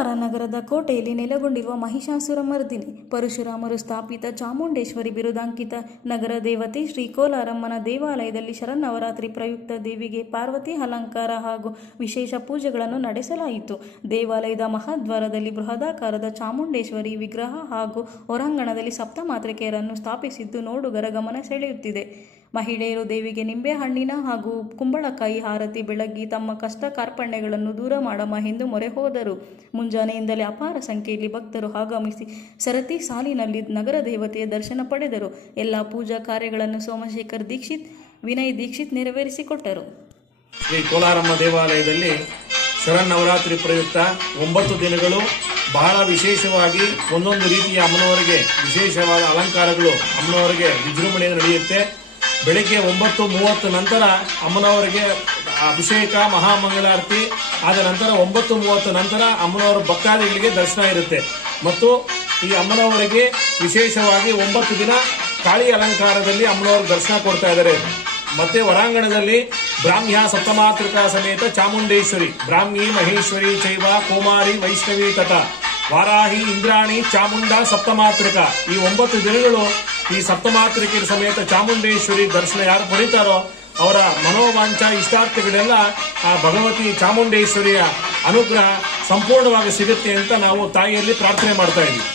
ಕೋಲಾರ ನಗರದ ಕೋಟೆಯಲ್ಲಿ ನೆಲೆಗೊಂಡಿರುವ ಮಹಿಷಾಸುರ ಮರ್ದಿನಿ ಪರಶುರಾಮರು ಸ್ಥಾಪಿತ ಚಾಮುಂಡೇಶ್ವರಿ ಬಿರುದಾಂಕಿತ ನಗರ ದೇವತೆ ಶ್ರೀ ಕೋಲಾರಮ್ಮನ ದೇವಾಲಯದಲ್ಲಿ ಶರನ್ನವರಾತ್ರಿ ಪ್ರಯುಕ್ತ ದೇವಿಗೆ ಪಾರ್ವತಿ ಅಲಂಕಾರ ಹಾಗೂ ವಿಶೇಷ ಪೂಜೆಗಳನ್ನು ನಡೆಸಲಾಯಿತು. ದೇವಾಲಯದ ಮಹಾದ್ವಾರದಲ್ಲಿ ಬೃಹದಾಕಾರದ ಚಾಮುಂಡೇಶ್ವರಿ ವಿಗ್ರಹ ಹಾಗೂ ಹೊರಾಂಗಣದಲ್ಲಿ ಸಪ್ತಮಾತೃಕೆಯರನ್ನು ಸ್ಥಾಪಿಸಿದ್ದು ನೋಡುಗರ ಗಮನ ಸೆಳೆಯುತ್ತಿದೆ. ಮಹಿಳೆಯರು ದೇವಿಗೆ ನಿಂಬೆಹಣ್ಣಿನ ಹಾಗೂ ಕುಂಬಳಕಾಯಿ ಹಾರತಿ ಬೆಳಗಿ ತಮ್ಮ ಕಷ್ಟ ಕಾರ್ಪಣ್ಯಗಳನ್ನು ದೂರ ಮಾಡಮ್ಮ ಎಂದು ಮೊರೆ ಹೋದರು. ಮುಂಜಾನೆಯಿಂದಲೇ ಅಪಾರ ಸಂಖ್ಯೆಯಲ್ಲಿ ಭಕ್ತರು ಆಗಮಿಸಿ ಸರತಿ ಸಾಲಿನಲ್ಲಿ ನಗರ ದೇವತೆಯ ದರ್ಶನ ಪಡೆದರು. ಎಲ್ಲ ಪೂಜಾ ಕಾರ್ಯಗಳನ್ನು ಸೋಮಶೇಖರ್ ದೀಕ್ಷಿತ್, ವಿನಯ್ ದೀಕ್ಷಿತ್ ನೆರವೇರಿಸಿಕೊಟ್ಟರು. ಶ್ರೀ ಕೋಲಾರಮ್ಮ ದೇವಾಲಯದಲ್ಲಿ ಶರನ್ನವರಾತ್ರಿ ಪ್ರಯುಕ್ತ ಒಂಬತ್ತು ದಿನಗಳು ಬಹಳ ವಿಶೇಷವಾಗಿ ಒಂದೊಂದು ರೀತಿಯ ಅಮ್ಮನವರಿಗೆ ವಿಶೇಷವಾದ ಅಲಂಕಾರಗಳು ಅಮ್ಮನವರಿಗೆ ವಿಜೃಂಭಣೆಯಿಂದ ನಡೆಯುತ್ತೆ. ಬೆಳಿಗ್ಗೆ ಒಂಬತ್ತು ಮೂವತ್ತು ನಂತರ ಅಮ್ಮನವರಿಗೆ ಅಭಿಷೇಕ, ಮಹಾಮಂಗಳಾರತಿ, ಆದ ನಂತರ ಒಂಬತ್ತು ಮೂವತ್ತು ನಂತರ ಅಮ್ಮನವರ ಭಕ್ತಾದಿಗಳಿಗೆ ದರ್ಶನ ಇರುತ್ತೆ. ಮತ್ತು ಈ ಅಮ್ಮನವರಿಗೆ ವಿಶೇಷವಾಗಿ ಒಂಬತ್ತು ದಿನ ಕಾಳಿ ಅಲಂಕಾರದಲ್ಲಿ ಅಮ್ಮನವರು ದರ್ಶನ ಕೊಡ್ತಾ ಇದ್ದಾರೆ. ಮತ್ತೆ ಹೊರಾಂಗಣದಲ್ಲಿ ಬ್ರಾಹ್ಮ್ಯ ಸಪ್ತಮಾತೃಕಾ ಸಮೇತ ಚಾಮುಂಡೇಶ್ವರಿ, ಬ್ರಾಹ್ಮಿ ಮಹೇಶ್ವರಿ ಚೈವ ಕೋಮಾರಿ ವೈಷ್ಣವಿ ತಟ ವಾರಾಹಿ ಇಂದ್ರಾಣಿ ಚಾಮುಂಡ ಸಪ್ತಮಾತೃಕ ಈ ಒಂಬತ್ತು ದಿನಗಳು ಈ ಸಪ್ತಮಾತೃಕೆಯ ಸಮೇತ ಚಾಮುಂಡೇಶ್ವರಿ ದರ್ಶನ ಯಾರು ಪಡಿತಾರೋ ಅವರ ಮನೋವಾಂಚ ಇಷ್ಟಾರ್ಥಗಳೆಲ್ಲ ಆ ಭಗವತಿ ಚಾಮುಂಡೇಶ್ವರಿಯ ಅನುಗ್ರಹ ಸಂಪೂರ್ಣವಾಗಿ ಸಿಗುತ್ತೆ ಅಂತ ನಾವು ತಾಯಿಯಲ್ಲಿ ಪ್ರಾರ್ಥನೆ ಮಾಡ್ತಾ ಇದ್ದೀವಿ